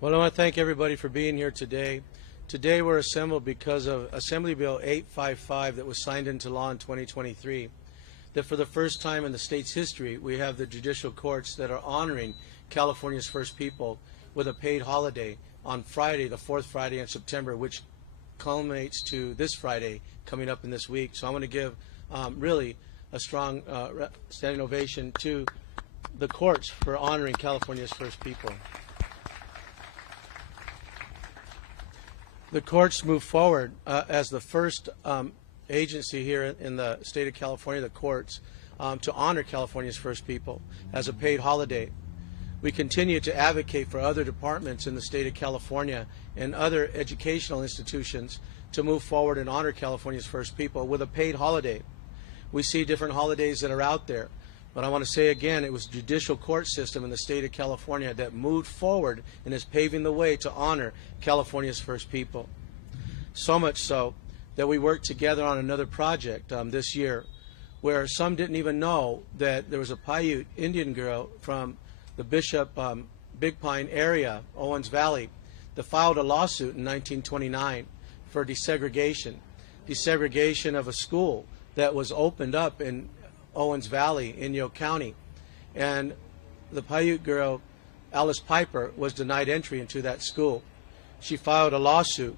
Well, I want to thank everybody for being here today. Today we're assembled because of Assembly Bill 855 that was signed into law in 2023, that for the first time in the state's history, we have the judicial courts that are honoring California's first people with a paid holiday on Friday, the fourth Friday in September, which culminates to this Friday coming up in this week. So I want to give really a strong standing ovation to the courts for honoring California's first people. The courts move forward as the first agency here in the state of California, the courts, to honor California's first people as a paid holiday. We continue to advocate for other departments in the state of California and other educational institutions to move forward and honor California's first people with a paid holiday. We see different holidays that are out there. But I want to say again, it was the judicial court system in the state of California that moved forward and is paving the way to honor California's first people. So much so that we worked together on another project this year where some didn't even know that there was a Paiute Indian girl from the Bishop Big Pine area, Owens Valley, that filed a lawsuit in 1929 for desegregation of a school that was opened up in Owens Valley, Inyo County. And the Paiute girl, Alice Piper, was denied entry into that school. She filed a lawsuit,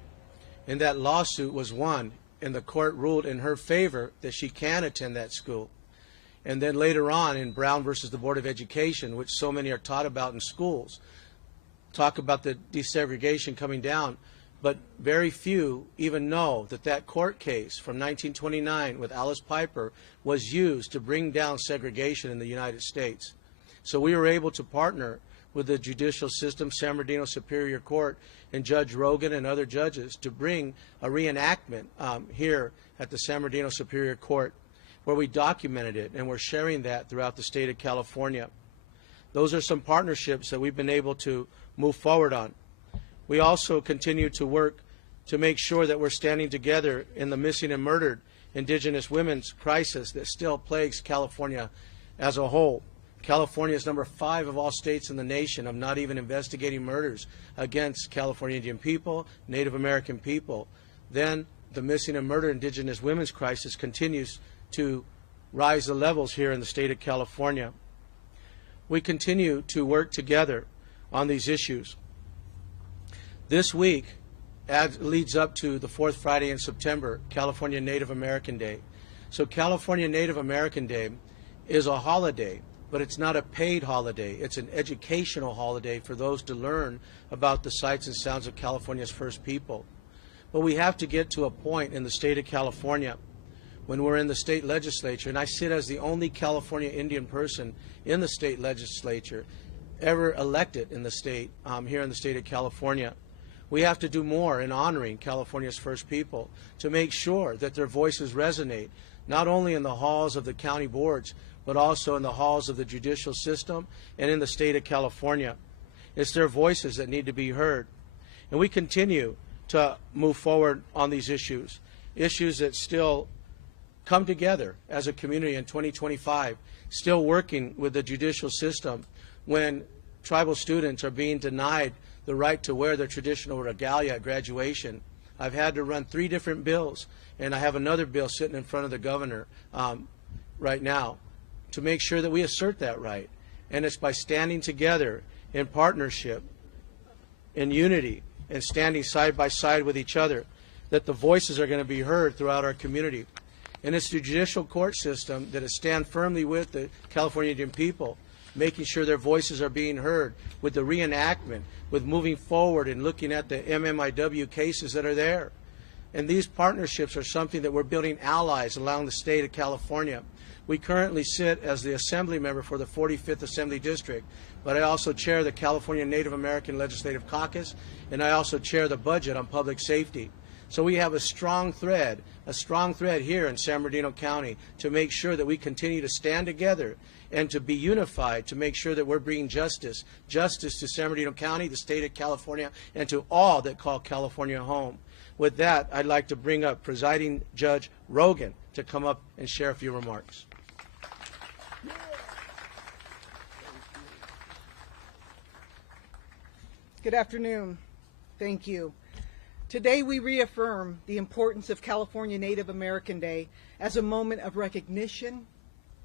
and that lawsuit was won, and the court ruled in her favor that she can attend that school. And then later on in Brown versus the Board of Education, which so many are taught about in schools, talk about the desegregation coming down, but very few even know that that court case from 1929 with Alice Piper was used to bring down segregation in the United States. So we were able to partner with the judicial system, San Bernardino Superior Court, and Judge Rogan and other judges to bring a reenactment here at the San Bernardino Superior Court where we documented it, and we're sharing that throughout the state of California. Those are some partnerships that we've been able to move forward on. We also continue to work to make sure that we're standing together in the missing and murdered indigenous women's crisis that still plagues California as a whole. California is number 5 of all states in the nation of not even investigating murders against California Indian people, Native American people. Then the missing and murdered indigenous women's crisis continues to rise the levels here in the state of California. We continue to work together on these issues. This week leads up to the fourth Friday in September, California Native American Day. So California Native American Day is a holiday, but it's not a paid holiday. It's an educational holiday for those to learn about the sights and sounds of California's first people. But we have to get to a point in the state of California when we're in the state legislature, and I sit as the only California Indian person in the state legislature ever elected in the state, here in the state of California. We have to do more in honoring California's first people to make sure that their voices resonate, not only in the halls of the county boards, but also in the halls of the judicial system and in the state of California. It's their voices that need to be heard. And we continue to move forward on these issues that still come together as a community in 2025, still working with the judicial system when tribal students are being denied the right to wear their traditional regalia at graduation. I've had to run 3 different bills, and I have another bill sitting in front of the governor right now to make sure that we assert that right. And it's by standing together in partnership, in unity, and standing side by side with each other that the voices are going to be heard throughout our community. And it's the judicial court system that has stand firmly with the California Indian people, making sure their voices are being heard with the reenactment, with moving forward and looking at the MMIW cases that are there. And these partnerships are something that we're building allies along the state of California. We currently sit as the Assembly member for the 45th Assembly District, but I also chair the California Native American Legislative Caucus, and I also chair the budget on public safety. So we have a strong thread here in San Bernardino County to make sure that we continue to stand together and to be unified to make sure that we're bringing justice to San Bernardino County, the state of California, and to all that call California home. With that, I'd like to bring up Presiding Judge Rogan to come up and share a few remarks. Good afternoon. Thank you. Today we reaffirm the importance of California Native American Day as a moment of recognition,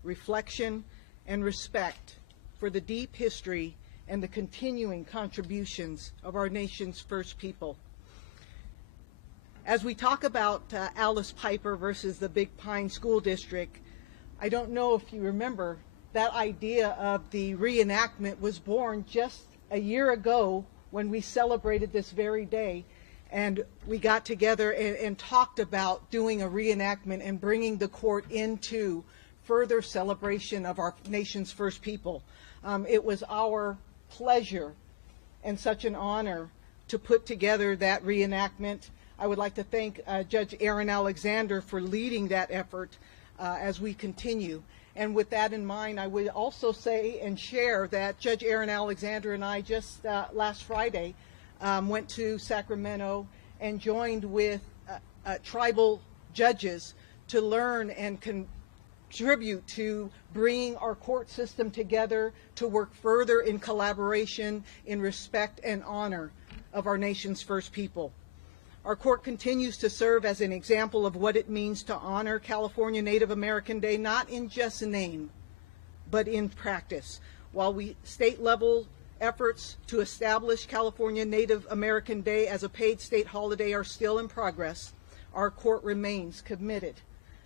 reflection, and respect for the deep history and the continuing contributions of our nation's first people. As we talk about Alice Piper versus the Big Pine School District, I don't know if you remember, that idea of the reenactment was born just a year ago when we celebrated this very day, and we got together and talked about doing a reenactment and bringing the court into further celebration of our nation's first people. It was our pleasure and such an honor to put together that reenactment. I would like to thank Judge Aaron Alexander for leading that effort as we continue. And with that in mind, I would also say and share that Judge Aaron Alexander and I just last Friday went to Sacramento and joined with tribal judges to learn and contribute to bringing our court system together to work further in collaboration in respect and honor of our nation's first people. Our court continues to serve as an example of what it means to honor California Native American Day, not in just name, but in practice. While state-level efforts to establish California Native American Day as a paid state holiday are still in progress, our court remains committed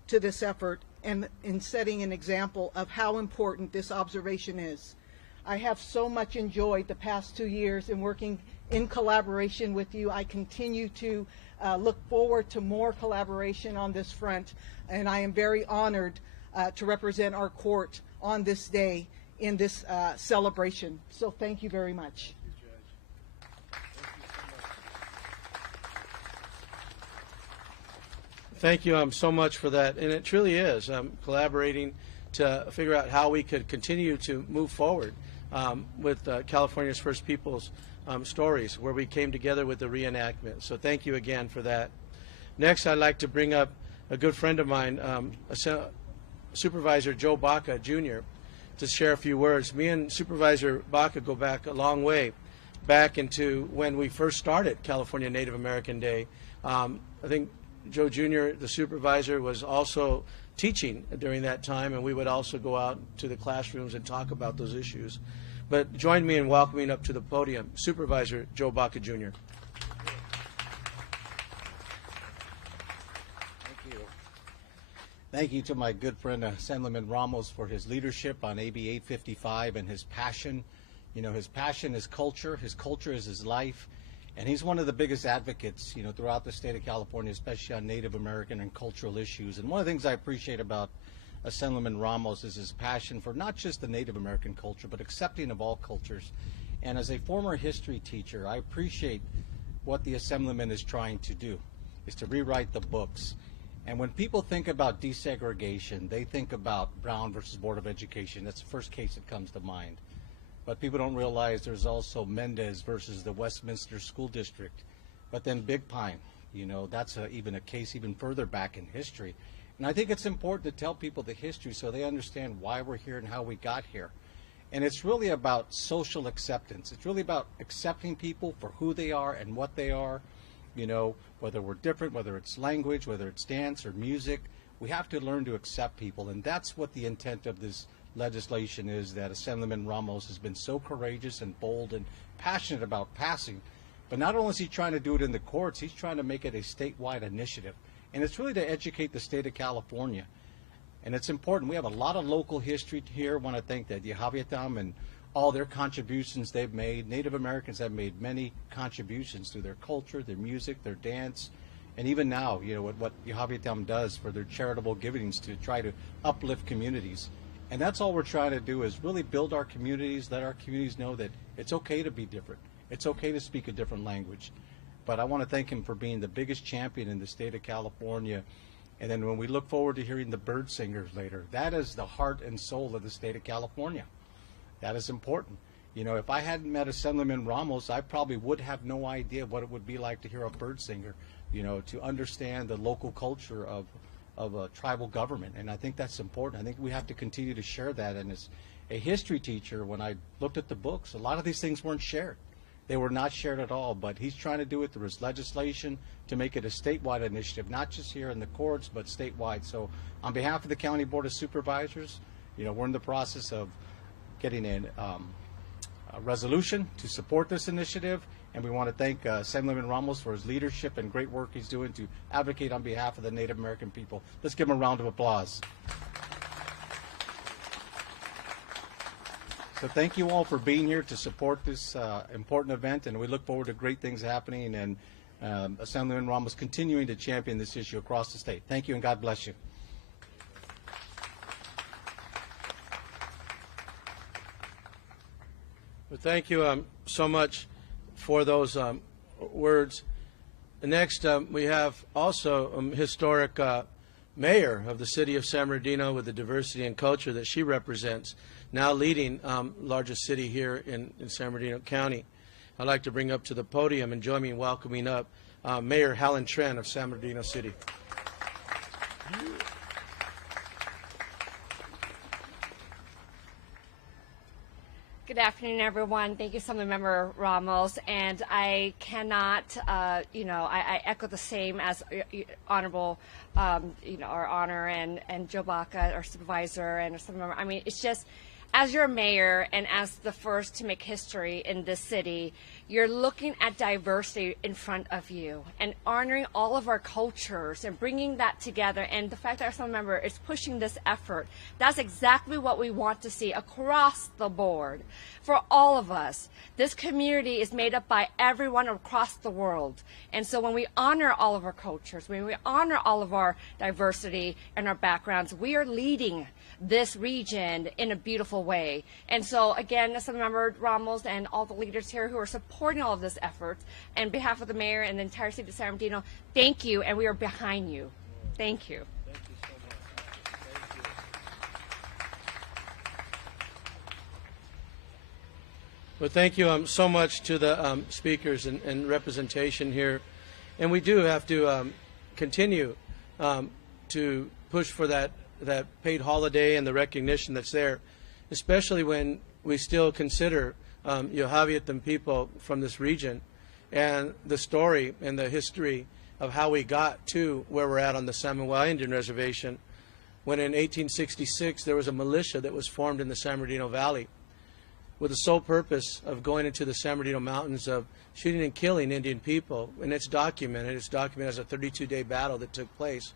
to this effort and in setting an example of how important this observation is. I have so much enjoyed the past 2 years in working in collaboration with you. I continue to look forward to more collaboration on this front, and I am very honored to represent our court on this day in this celebration. So thank you very much. Thank you, Judge. Thank you so much for that, and it truly is collaborating to figure out how we could continue to move forward with California's First Peoples stories, where we came together with the reenactment. So thank you again for that. Next, I'd like to bring up a good friend of mine, Supervisor Joe Baca, Jr., to share a few words. Me and Supervisor Baca go back a long way, back into when we first started California Native American Day. I think Joe Jr., the supervisor, was also teaching during that time, and we would also go out to the classrooms and talk about those issues. But join me in welcoming up to the podium Supervisor Joe Baca, Jr. Thank you. Thank you to my good friend Assemblymember Ramos for his leadership on AB 855 and his passion. You know, his passion is culture. His culture is his life. And he's one of the biggest advocates, you know, throughout the state of California, especially on Native American and cultural issues. And one of the things I appreciate about Assemblymember Ramos is his passion for not just the Native American culture, but accepting of all cultures. And as a former history teacher, I appreciate what the Assemblyman is trying to do, is to rewrite the books. And when people think about desegregation, they think about Brown versus Board of Education. That's the first case that comes to mind. But people don't realize there's also Mendez versus the Westminster School District. But then Big Pine, you know, that's even a case even further back in history. And I think it's important to tell people the history so they understand why we're here and how we got here. And it's really about social acceptance. It's really about accepting people for who they are and what they are, you know, whether we're different, whether it's language, whether it's dance or music. We have to learn to accept people, and that's what the intent of this legislation is, that Assemblyman Ramos has been so courageous and bold and passionate about passing. But not only is he trying to do it in the courts, he's trying to make it a statewide initiative. And it's really to educate the state of California. And it's important. We have a lot of local history here. I want to thank the Yahaviatam and all their contributions they've made. Native Americans have made many contributions through their culture, their music, their dance, and even now, you know, what Yahaviatam does for their charitable givings to try to uplift communities. And that's all we're trying to do, is really build our communities, let our communities know that it's okay to be different. It's okay to speak a different language. But I want to thank him for being the biggest champion in the state of California. And then when we look forward to hearing the bird singers later, that is the heart and soul of the state of California. That is important. You know, if I hadn't met Assemblyman Ramos, I probably would have no idea what it would be like to hear a bird singer, you know, to understand the local culture of a tribal government. And I think that's important. I think we have to continue to share that. And as a history teacher, when I looked at the books, a lot of these things weren't shared. They were not shared at all, but he's trying to do it through his legislation to make it a statewide initiative, not just here in the courts, but statewide. So on behalf of the County Board of Supervisors, we're in the process of getting a resolution to support this initiative, and we want to thank Assemblymember Ramos for his leadership and great work he's doing to advocate on behalf of the Native American people. Let's give him a round of applause. So thank you all for being here to support this important event, and we look forward to great things happening, and Assemblymember Ramos continuing to champion this issue across the state. Thank you, and God bless you. Well, thank you so much for those words. Next, we have also historic mayor of the city of San Bernardino with the diversity and culture that she represents, now leading largest city here in San Bernardino County. I'd like to bring up to the podium and join me in welcoming up Mayor Helen Tren of San Bernardino City. Good afternoon, everyone. Thank you, Assemblymember Ramos. And I cannot, I echo the same as Honorable, our honor and Joe Baca, our supervisor, and Assemblymember. I mean, it's just, as your mayor and as the first to make history in this city, you're looking at diversity in front of you and honoring all of our cultures and bringing that together. And the fact that our Assemblymember is pushing this effort, that's exactly what we want to see across the board for all of us. This community is made up by everyone across the world. And so when we honor all of our cultures, when we honor all of our diversity and our backgrounds, we are leading this region in a beautiful way. And so again, Assemblymember Ramos and all the leaders here who are supporting all of this effort, on behalf of the mayor and the entire city of San Bernardino, thank you, and we are behind you. Thank you. Thank you so much. Thank you. Well, thank you so much to the speakers and representation here. And we do have to continue to push for that paid holiday and the recognition that's there, especially when we still consider Yohavitan people from this region and the story and the history of how we got to where we're at on the San Manuel Indian Reservation, when in 1866 there was a militia that was formed in the San Bernardino Valley with the sole purpose of going into the San Bernardino Mountains, of shooting and killing Indian people. And it's documented. It's documented as a 32-day battle that took place.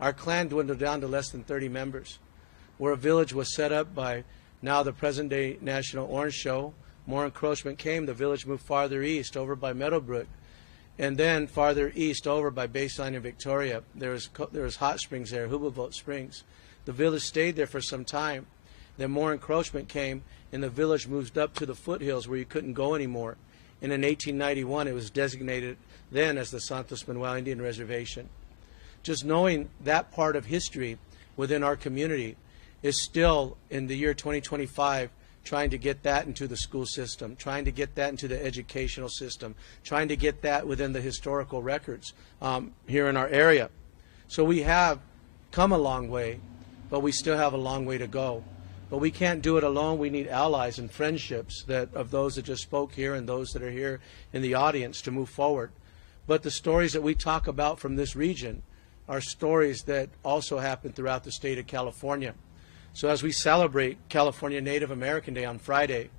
Our clan dwindled down to less than 30 members, where a village was set up by now the present-day National Orange Show. More encroachment came. The village moved farther east, over by Meadowbrook, and then farther east over by Baseline and Victoria. There was hot springs there, Hubelvolt Springs. The village stayed there for some time. Then more encroachment came, and the village moved up to the foothills where you couldn't go anymore. And in 1891, it was designated then as the Santos Manuel Indian Reservation. Just knowing that part of history within our community is still, in the year 2025, trying to get that into the school system, trying to get that into the educational system, trying to get that within the historical records here in our area. So we have come a long way, but we still have a long way to go. But we can't do it alone. We need allies and friendships of those that just spoke here and those that are here in the audience to move forward. But the stories that we talk about from this region are stories that also happen throughout the state of California. So as we celebrate California Native American Day on Friday,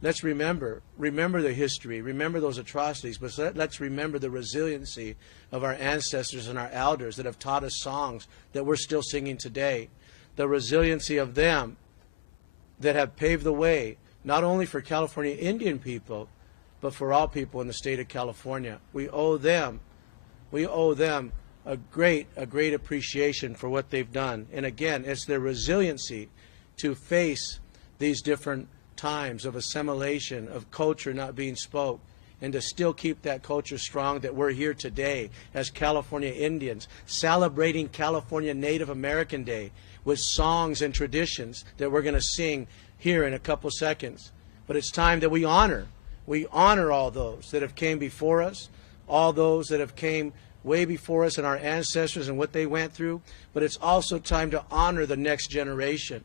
let's remember the history, remember those atrocities, but let's remember the resiliency of our ancestors and our elders that have taught us songs that we're still singing today. The resiliency of them that have paved the way, not only for California Indian people, but for all people in the state of California. We owe them a great appreciation for what they've done. And again, it's their resiliency to face these different times of assimilation, of culture not being spoke, and to still keep that culture strong, that we're here today as California Indians, celebrating California Native American Day with songs and traditions that we're going to sing here in a couple seconds. But it's time that we honor all those that have came before us, all those that have came way before us and our ancestors and what they went through, but it's also time to honor the next generation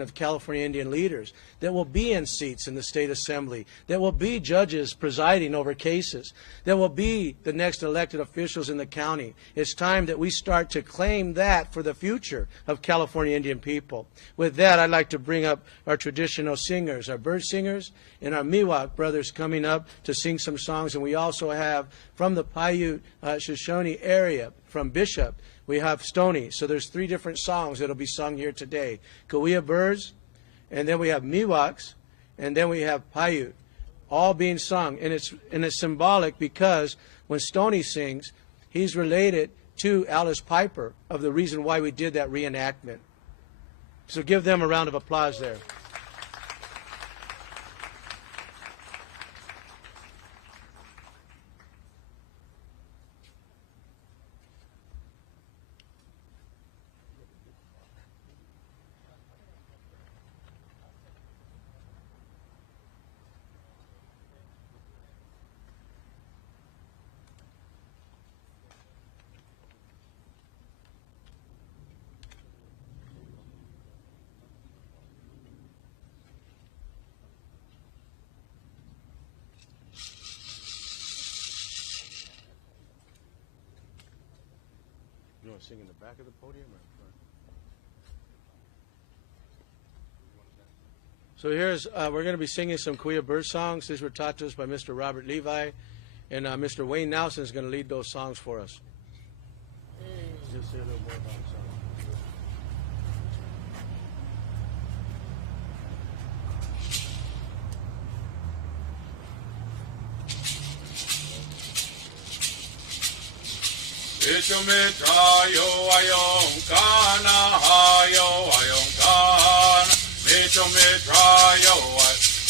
of California Indian leaders that will be in seats in the state assembly, that will be judges presiding over cases, that will be the next elected officials in the county. It's time that we start to claim that for the future of California Indian people. With that, I'd like to bring up our traditional singers, our bird singers, and our Miwok brothers coming up to sing some songs. And we also have from the Paiute Shoshone area, from Bishop, we have Stony. So there's 3 different songs that'll be sung here today. Kauia birds, and then we have Miwoks, and then we have Paiute, all being sung. And it's symbolic because when Stony sings, he's related to Alice Piper of the reason why we did that reenactment. So give them a round of applause there. You want to sing in the back of the podium or in front? So here's, we're going to be singing some Kauia bird songs. These were taught to us by Mr. Robert Levi, and Mr. Wayne Nelson is going to lead those songs for us. Just say a little more about the song. Michumitrayo ayong kana hayo ayong kana Michumitrayo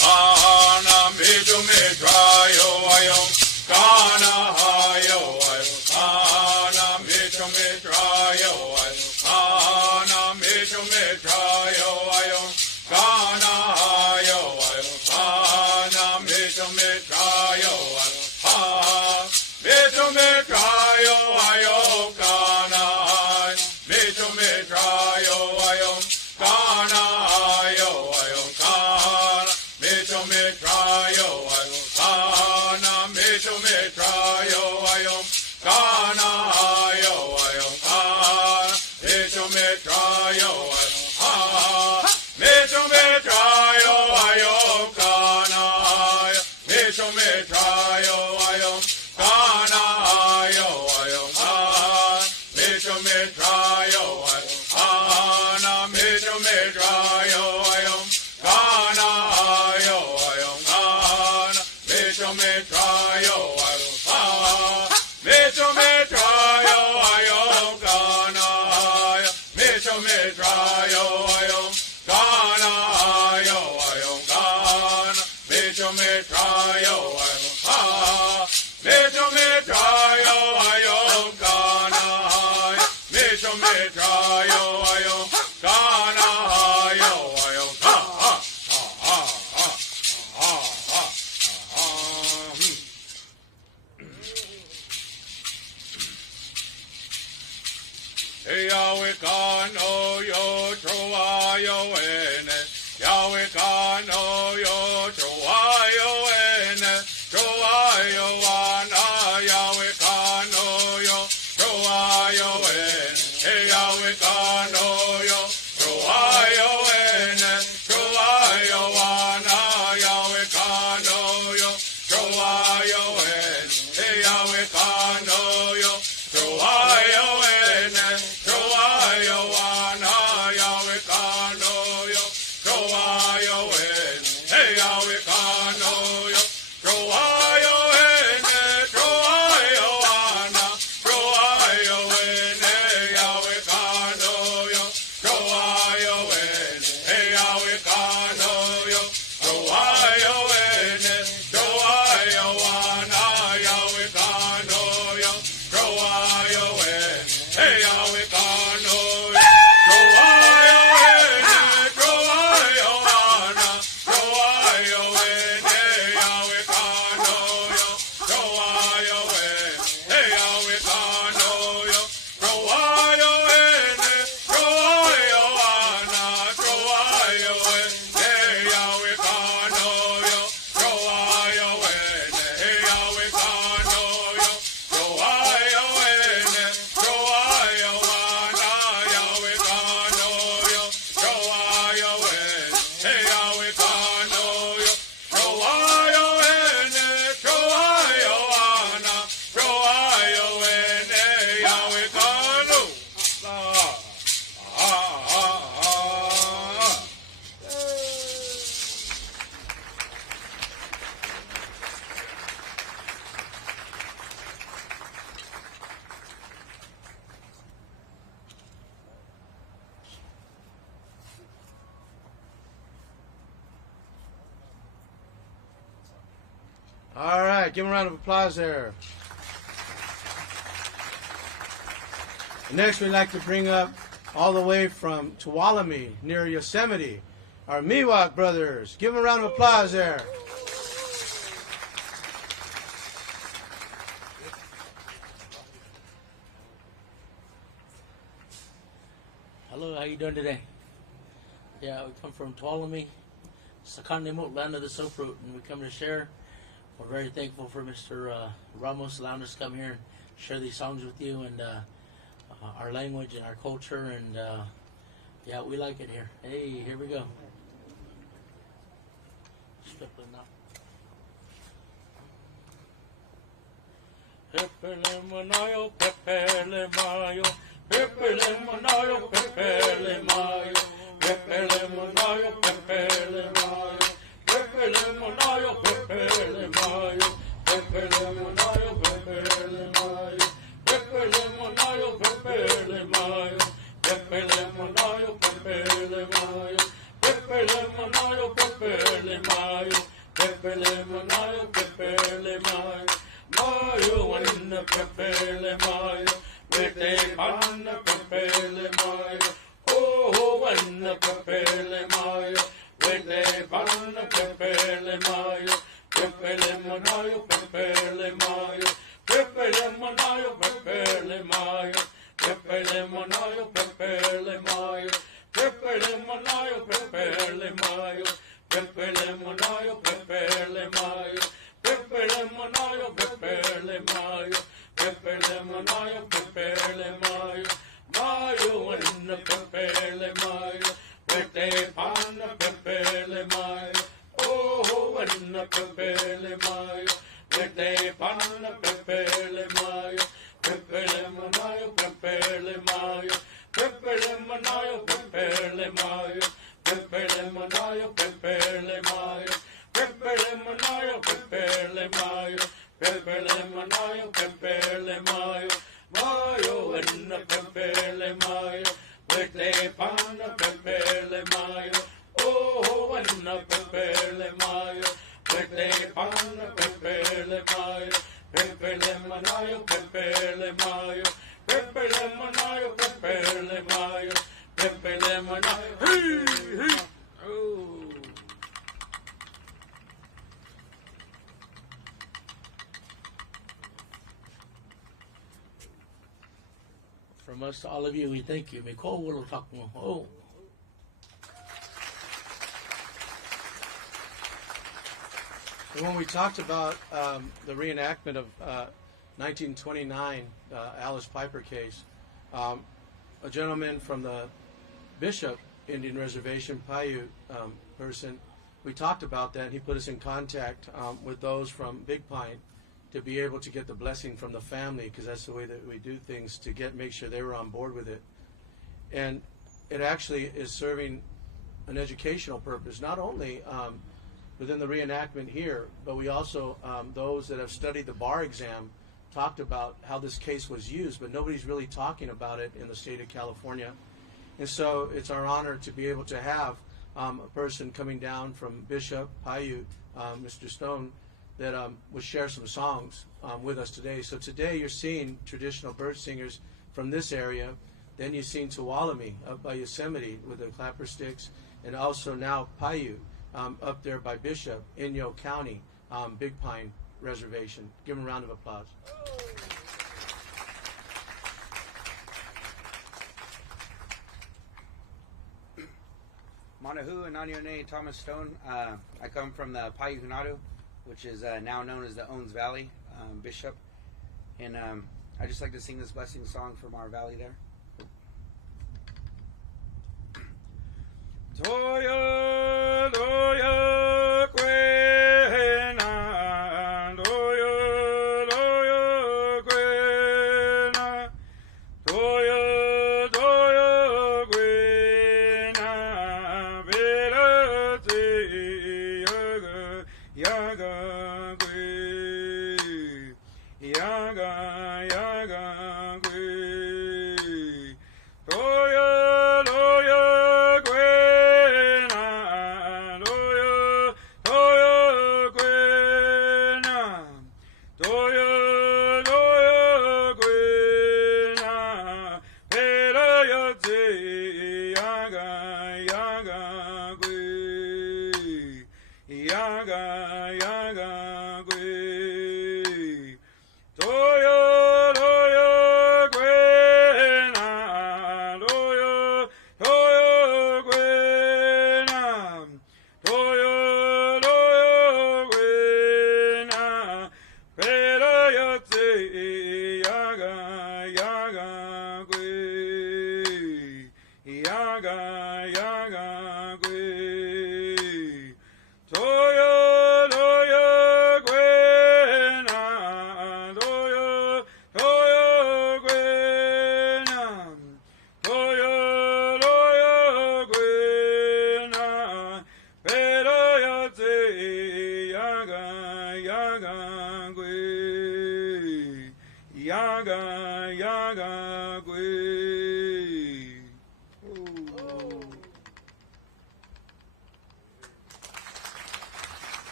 kana Michumitrayo ayong kana hayo ayong kana Michumitrayo ayong kana Michumitrayo ayong kana hayo ayong kana Michumitrayo ayong kana Michumitrayo ayong kana Michumitrayo ayong kana ayong kana Michumitrayo ayong kana Michumitrayo ayong kana ayong kana Michumitrayo ayong kana Michumitrayo ayong kana Michumitrayo ayong kana ayong kana Michumitrayo ayong kana Michumitrayo ayong kana ayong kana Michumitrayo ayong kana Michumitrayo ayong kana Michumitrayo ayong kana ayong kana Michumitrayo ayong kana Michumitrayo ayong kana Michumitrayo ayong kana ayong Yahweh kano yo troa yo ene Yahweh kano yo troa yo ene troa yo ana Yahweh kano yo troa yo ene Yahweh kano All right, give them a round of applause there. And next, we'd like to bring up all the way from Tuolumne, near Yosemite, our Miwok brothers. Give them a round of applause there. Hello, how you doing today? Yeah, we come from Tuolumne, Sakanimut, land of the soap root, and we come to share. We're very thankful for Mr. Ramos allowing us to come here and share these songs with you and our language and our culture, and yeah, we like it here. Hey, here we go. Pepele manayo, pepele mayo, pepele manayo, pepele mayo, pepele manayo, pepele mayo, pepele manayo, pepele mayo, pepele manayo, pepele mayo, pepele manayo, pepele mayo, pepele manayo, pepele mayo, pepele manayo, pepele mayo, pepele manayo, pepele mayo. Mayo wanna pepele mayo, vete panna pepele mayo. Oh, wanna pepele mayo, vete panna pepele mayo. Pepele manayo, pepele mayo, pepele manayo, pepele mayo, pepele manayo, pepele mayo, pepele manayo, pepele mayo, pepele manayo, pepele mayo. Pepele manayo, pepele mayo, pepele manayo, pepele mayo, mayo wanna pepele mayo, vete panna pepele mayo, oh wanna pepele mayo, vete panna pepele mayo, pepele manayo, pepele mayo, pepele manayo, pepele mayo, pepele manayo, pepele mayo. Pepele manayo, pepele mayo, pepele manayo, pepele mayo, mayo wanna pepele mayo, vete panna pepele mayo, oh wanna pepele mayo, vete panna pepele mayo, pepele manayo, pepele mayo, pepele manayo, pepele mayo, pepele manayo, hey, hey, oh. From us to all of you, we thank you. Miko will talk more. Oh. And when we talked about the reenactment of 1929 Alice Piper case, a gentleman from the Bishop Indian Reservation, Paiute person, we talked about that. He put us in contact with those from Big Pine to be able to get the blessing from the family, because that's the way that we do things, to make sure they were on board with it. And it actually is serving an educational purpose, not only within the reenactment here, but we also, those that have studied the bar exam, talked about how this case was used, but nobody's really talking about it in the state of California. And so it's our honor to be able to have a person coming down from Bishop, Paiute, Mr. Stone, that will share some songs with us today. So today you're seeing traditional bird singers from this area. Then you've seen Tuolumne up by Yosemite with the clapper sticks, and also now Paiute up there by Bishop, Inyo County, Big Pine Reservation. Give them a round of applause. Manahu and Nanione Thomas Stone. I come from the Paiute Hunadu, which is now known as the Owens Valley, Bishop. And I just like to sing this blessing song from our valley there. Toya, toya, kwena, toya, toya, kwena, toya, toya, kwena, verate, yaga, kwe, yaga, kwe, toya, toya, kwena, toya,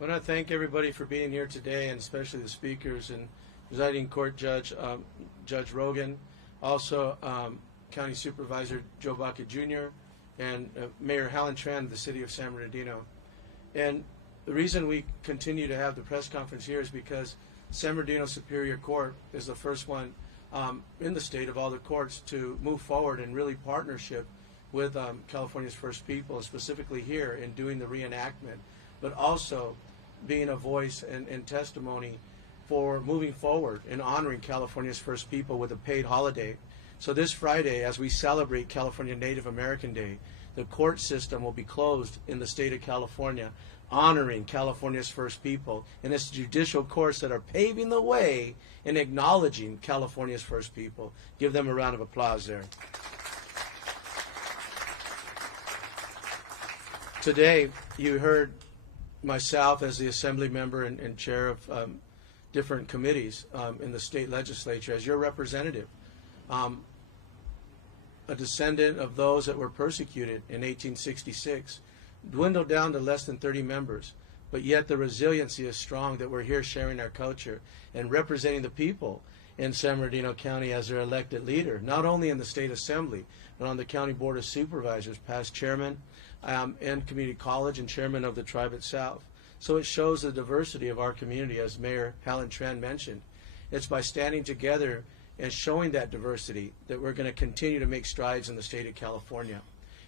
I want to thank everybody for being here today, and especially the speakers and presiding court judge, Judge Rogan, also County Supervisor Joe Baca Jr., and Mayor Helen Tran of the city of San Bernardino. And the reason we continue to have the press conference here is because San Bernardino Superior Court is the first one in the state of all the courts to move forward in really partnership with California's First People, and specifically here in doing the reenactment, but also being a voice and testimony for moving forward and honoring California's First People with a paid holiday. So this Friday, as we celebrate California Native American Day, the court system will be closed in the state of California, honoring California's First People. And it's judicial courts that are paving the way and acknowledging California's First People. Give them a round of applause there. Today, you heard myself as the Assembly member and chair of different committees in the state legislature as your representative, a descendant of those that were persecuted in 1866, dwindled down to less than 30 members, but yet the resiliency is strong that we're here sharing our culture and representing the people in San Bernardino County as their elected leader, not only in the state assembly, but on the county board of supervisors, past chairman, and community college and chairman of the tribe itself. So it shows the diversity of our community, as Mayor Helen Tran mentioned. It's by standing together and showing that diversity that we're going to continue to make strides in the state of California.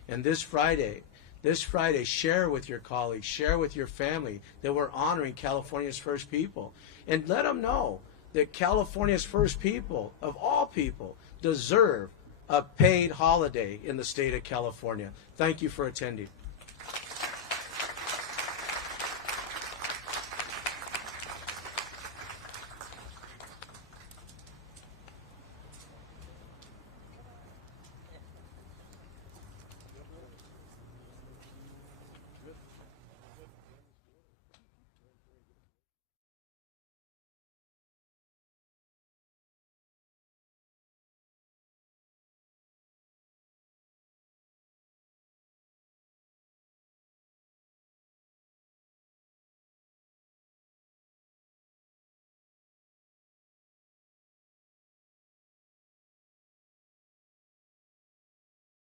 And this Friday, share with your colleagues, share with your family that we're honoring California's First People. And let them know that California's First People, of all people, deserve a paid holiday in the state of California. Thank you for attending.